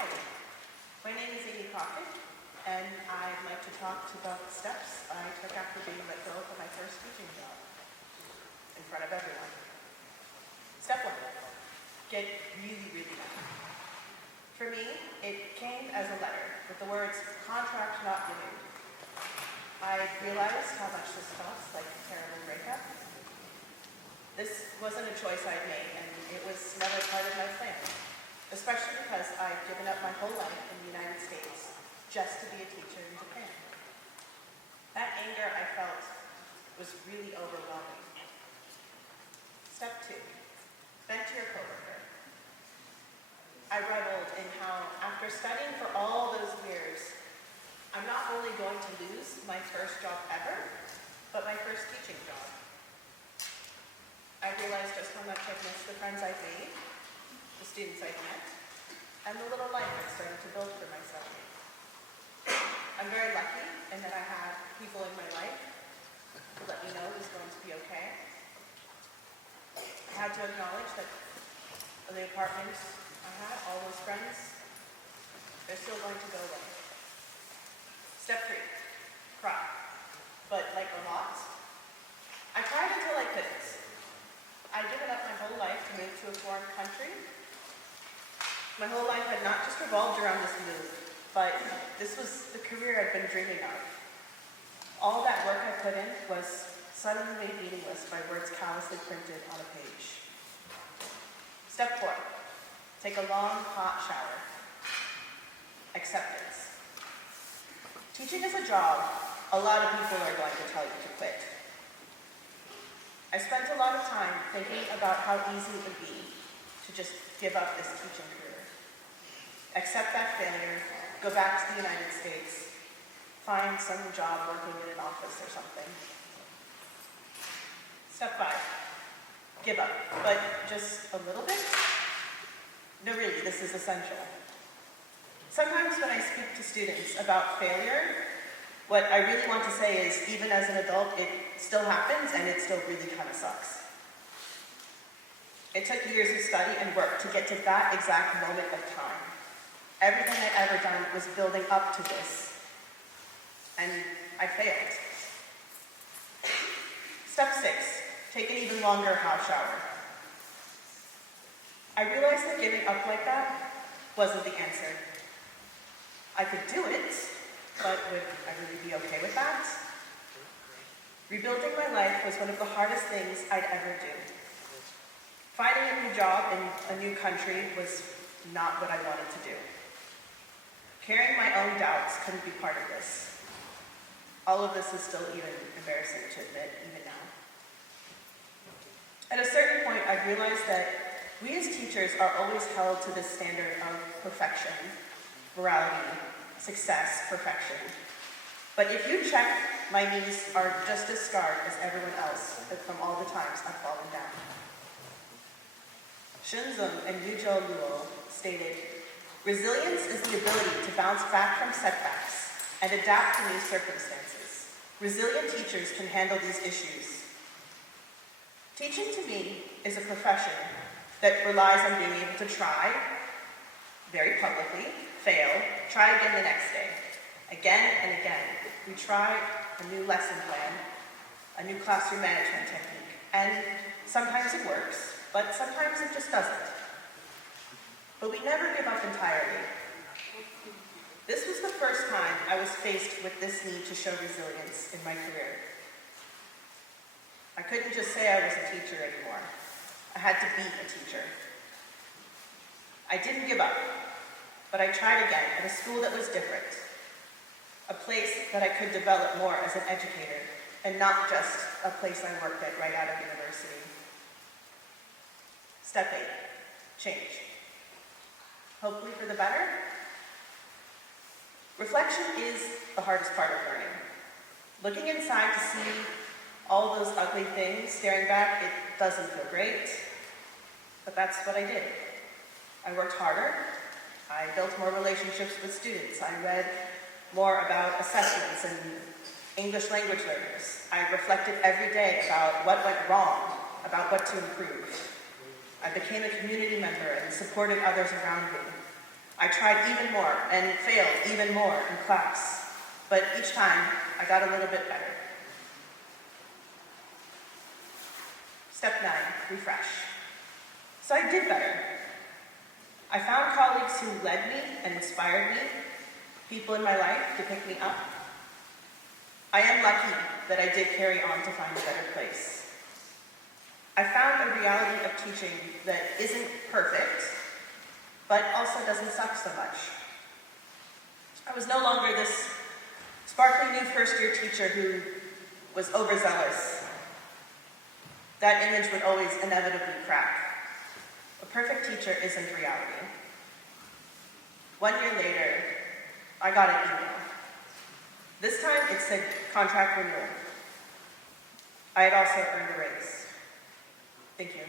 Hi, my name is Crockett, and I'd like to talk about the steps I took after being let go for my first teaching job in front of everyone. Step 1, get really mad. For me, it came as a letter with the words, contract not renewed. I realized how much this felt like a terrible breakup. This wasn't a choice I'd made, and it was never part of my plan, especially because I'd given up my whole life in the United States just to be a teacher in Japan. That anger I felt was really overwhelming. Step 2, vent to your coworker. I reveled in how, after studying for all those years, I'm not only going to lose my first job ever, but my first teaching job. I realized just how much I've missed the friends I've made, the students I've met, and the little life I've started to build for myself. I'm very lucky in that I have people in my life who let me know it was going to be okay. I had to acknowledge that the apartments I had, all those friends, they're still going to go away. Step 3, cry. But like a lot, I cried until I couldn't. I'd given up my whole life to move to a foreign country. My whole life had not just revolved around this move, but this was the career I'd been dreaming of. All that work I put in was suddenly made meaningless by words callously printed on a page. Step 4, take a long, hot shower. Acceptance. Teaching is a job a lot of people are going to tell you to quit. I spent a lot of time thinking about how easy it would be to just give up this teaching career. Accept that failure, go back to the United States, find some job working in an office or something. Step 5, give up, but just a little bit? No, really, this is essential. Sometimes when I speak to students about failure, what I really want to say is, even as an adult, it still happens and it still really kind of sucks. It took years of study and work to get to that exact moment of time. Everything I'd ever done was building up to this, and I failed. Step 6, take an even longer hot shower. I realized that giving up like that wasn't the answer. I could do it, but would I really be okay with that? Rebuilding my life was one of the hardest things I'd ever do. Finding a new job in a new country was not what I wanted to do. Carrying my own doubts couldn't be part of this. All of this is still even embarrassing to admit, even now. At a certain point, I realized that we as teachers are always held to this standard of perfection, morality, success, perfection. But if you check, my knees are just as scarred as everyone else from all the times I've fallen down. Shunzum and Yujo Luo stated, resilience is the ability to bounce back from setbacks and adapt to new circumstances. Resilient teachers can handle these issues. Teaching to me is a profession that relies on being able to try, very publicly, fail, try again the next day. Again and again, we try a new lesson plan, a new classroom management technique, and sometimes it works, but sometimes it just doesn't. But we never give up entirely. This was the first time I was faced with this need to show resilience in my career. I couldn't just say I was a teacher anymore. I had to be a teacher. I didn't give up, but I tried again at a school that was different, a place that I could develop more as an educator, and not just a place I worked at right out of university. Step 8, change. Hopefully for the better. Reflection is the hardest part of learning. Looking inside to see all those ugly things, staring back, it doesn't feel great, but that's what I did. I worked harder. I built more relationships with students. I read more about assessments and English language learners. I reflected every day about what went wrong, about what to improve. I became a community member and supported others around me. I tried even more and failed even more in class, but each time I got a little bit better. Step 9, refresh. So I did better. I found colleagues who led me and inspired me, people in my life to pick me up. I am lucky that I did carry on to find a better place. I found a reality of teaching that isn't perfect, but also doesn't suck so much. I was no longer this sparkling new first-year teacher who was overzealous. That image would always inevitably crack. A perfect teacher isn't reality. 1 year later, I got an email. This time it said contract renewal. I had also earned a raise. Thank you.